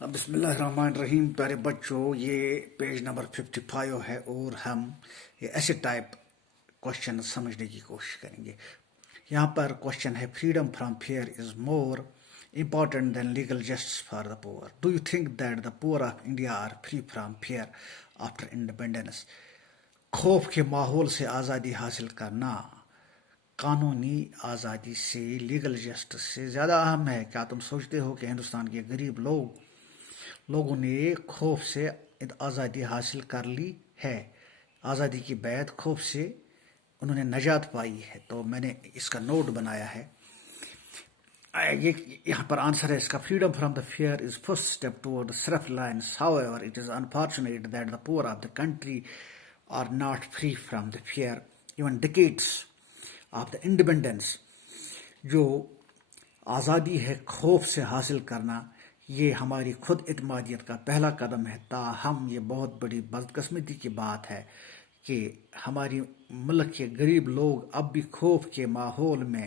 بسم اللہ الرحمن الرحیم. پیارے بچوں، یہ پیج نمبر 55 ہے اور ہم یہ ایسے ٹائپ کوشچن سمجھنے کی کوشش کریں گے. یہاں پر کوشچن ہے: freedom from fear is more important than legal justice for the poor. Do you think that the poor of India are free from fear after independence? خوف کے ماحول سے آزادی حاصل کرنا قانونی آزادی سے، لیگل جسٹس سے زیادہ اہم ہے. کیا تم سوچتے ہو کہ ہندوستان کے غریب لوگوں نے خوف سے آزادی حاصل کر لی ہے؟ آزادی کے بعد خوف سے انہوں نے نجات پائی ہے. تو میں نے اس کا نوٹ بنایا ہے. یہاں پر آنسر ہے اس کا: freedom from the fear is first step toward self reliance. However it is unfortunate that the poor of the country are not free from the fear even decades of the independence. جو آزادی ہے خوف سے حاصل کرنا، یہ ہماری خود اعتمادیت کا پہلا قدم ہے. تاہم یہ بہت بڑی بدقسمتی کی بات ہے کہ ہماری ملک کے غریب لوگ اب بھی خوف کے ماحول میں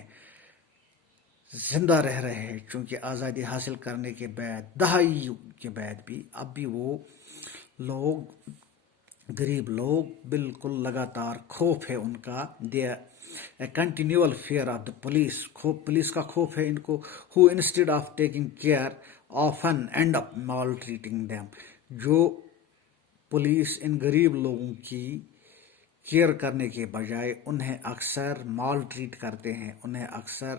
زندہ رہ رہے ہیں، چونکہ آزادی حاصل کرنے کے بعد دہائیوں کے بعد بھی اب بھی وہ لوگ، غریب لوگ، بالکل لگاتار خوف ہے ان کا. Continual fear of the police کا خوف ہے ان کو. Who instead of taking care often end up maltreating them. جو پولیس ان غریب لوگوں کی کیئر کرنے کے بجائے انہیں اکثر مال ٹریٹ کرتے ہیں، انہیں اکثر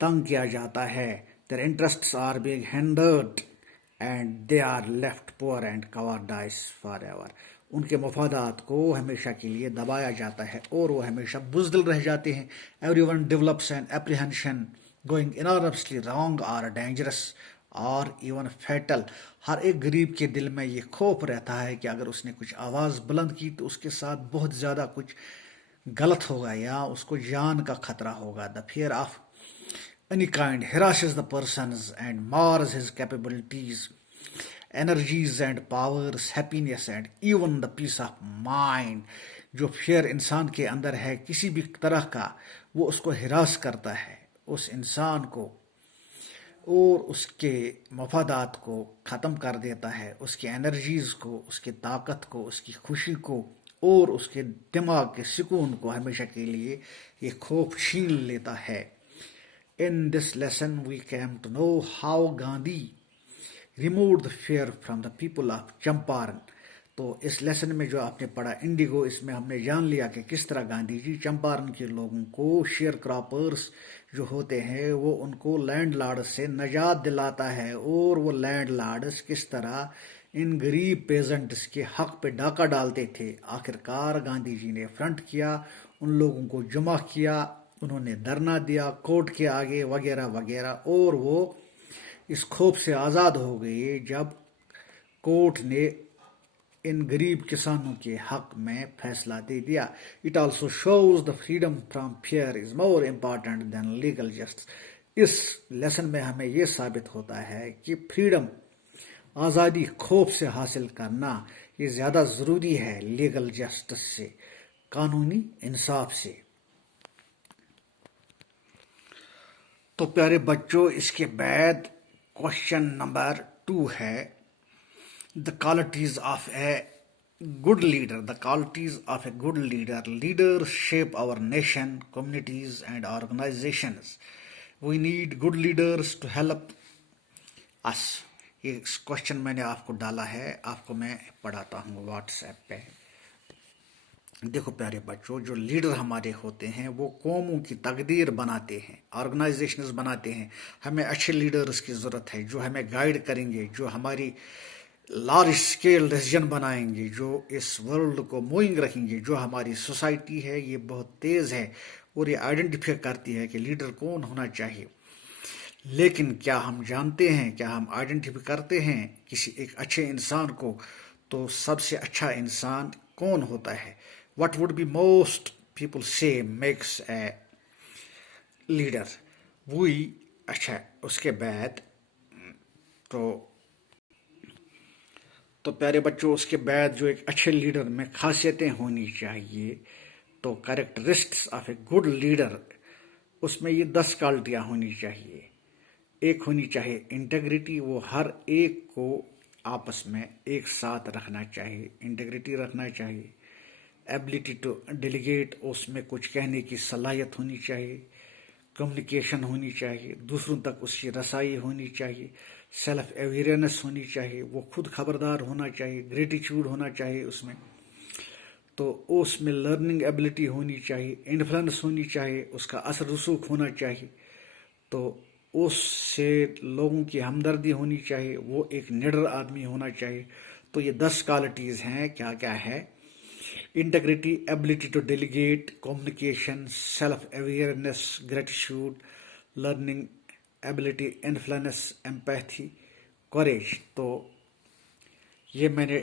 تنگ کیا جاتا ہے. their interests are being hindered and they are left poor and cowardice forever. ان کے مفادات کو ہمیشہ کے لیے دبایا جاتا ہے اور وہ ہمیشہ بزدل رہ جاتے ہیں. everyone develops an apprehension going enormously wrong or dangerous or even fatal. ہر ایک غریب کے دل میں یہ خوف رہتا ہے کہ اگر اس نے کچھ آواز بلند کی تو اس کے ساتھ بہت زیادہ کچھ غلط ہوگا یا اس کو جان کا خطرہ ہوگا. the fear of any kind harasses the persons and mars his capabilities, energies and powers, happiness and even the peace of mind. جو فیئر انسان کے اندر ہے کسی بھی طرح کا، وہ اس کو ہراس کرتا ہے، اس انسان کو، اور اس کے مفادات کو ختم کر دیتا ہے، اس کی انرجیز کو، اس کی طاقت کو، اس کی خوشی کو اور اس کے دماغ کے سکون کو ہمیشہ کے لیے یہ خوف چھین لیتا ہے. In this lesson we came to know how Gandhi removed the fear from the people of Champaran. تو اس لیسن میں جو آپ نے پڑھا انڈیگو، اس میں ہم نے جان لیا کہ کس طرح گاندھی جی چمپارن کے لوگوں کو، شیئر کراپرز جو ہوتے ہیں، وہ ان کو لینڈ لارڈ سے نجات دلاتا ہے، اور وہ لینڈ لارڈز کس طرح ان غریب پیزنٹس کے حق پہ ڈاکہ ڈالتے تھے. آخرکار گاندھی جی نے فرنٹ کیا، ان لوگوں کو جمع کیا، انہوں نے دھرنا دیا کورٹ کے آگے وغیرہ وغیرہ، اور وہ اس خوف سے آزاد ہو گئے جب کورٹ نے ان غریب کسانوں کے حق میں فیصلہ دے دیا. It also shows the freedom from fear is more important than legal justice. اس لیسن میں ہمیں یہ ثابت ہوتا ہے کہ فریڈم، آزادی خوف سے حاصل کرنا، یہ زیادہ ضروری ہے لیگل جسٹس سے، قانونی انصاف سے. تو پیارے بچوں، اس کے بعد کوشچن نمبر 2 ہے: the qualities of a good leader. The qualities of a good leader. Leaders shape our nation, communities and organizations. We need good leaders to help us. یہ کوشچن میں نے آپ کو ڈالا ہے، آپ کو میں پڑھاتا ہوں واٹس ایپ پہ. دیکھو پیارے بچوں، جو لیڈر ہمارے ہوتے ہیں وہ قوموں کی تقدیر بناتے ہیں، آرگنائزیشنز بناتے ہیں. ہمیں اچھے لیڈرز کی ضرورت ہے جو ہمیں گائیڈ کریں گے، جو ہماری لارج اسکیل ڈیسیجن بنائیں گے، جو اس ورلڈ کو موونگ رکھیں گے. جو ہماری سوسائٹی ہے یہ بہت تیز ہے اور یہ آئیڈینٹیفائی کرتی ہے کہ لیڈر کون ہونا چاہیے. لیکن کیا ہم جانتے ہیں، کیا ہم آئیڈینٹیفائی کرتے ہیں کسی ایک اچھے انسان کو؟ تو سب سے اچھا انسان کون ہوتا ہے؟ What would be most people say makes a leader? وہی اچھا. اس کے بعد تو پیارے بچوں، اس کے بعد جو ایک اچھے لیڈر میں خاصیتیں ہونی چاہیے، تو characteristics of a good leader, اس میں یہ 10 کوالٹیاں ہونی چاہیے. ایک ہونی چاہیے انٹیگریٹی، وہ ہر ایک کو آپس میں ایک ساتھ رکھنا چاہیے، انٹیگریٹی رکھنا چاہیے۔ ایبلٹی ٹو ڈیلیگیٹ، اس میں کچھ کہنے کی صلاحیت ہونی چاہیے، کمیونیکیشن ہونی چاہیے، دوسروں تک اس کی رسائی ہونی چاہیے، سیلف اویئرنیس ہونی چاہیے، وہ خود خبردار ہونا چاہیے، گریٹیچیوڈ ہونا چاہیے اس میں، تو اس میں لرننگ ایبلٹی ہونی چاہیے، انفلوئنس ہونی چاہیے، اس کا اثر رسوخ ہونا چاہیے، تو اس سے لوگوں کی ہمدردی ہونی چاہیے، وہ ایک نڈر آدمی ہونا چاہیے۔ تو یہ 10 کوالٹیز ہیں، کیا کیا ہے؟ Integrity, ability to delegate, communication, self awareness, gratitude, learning ability, influence, empathy, courage. تو یہ میں نے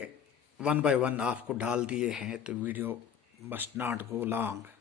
1 by 1 آپ کو ڈال دیے ہیں، تو video must not go long.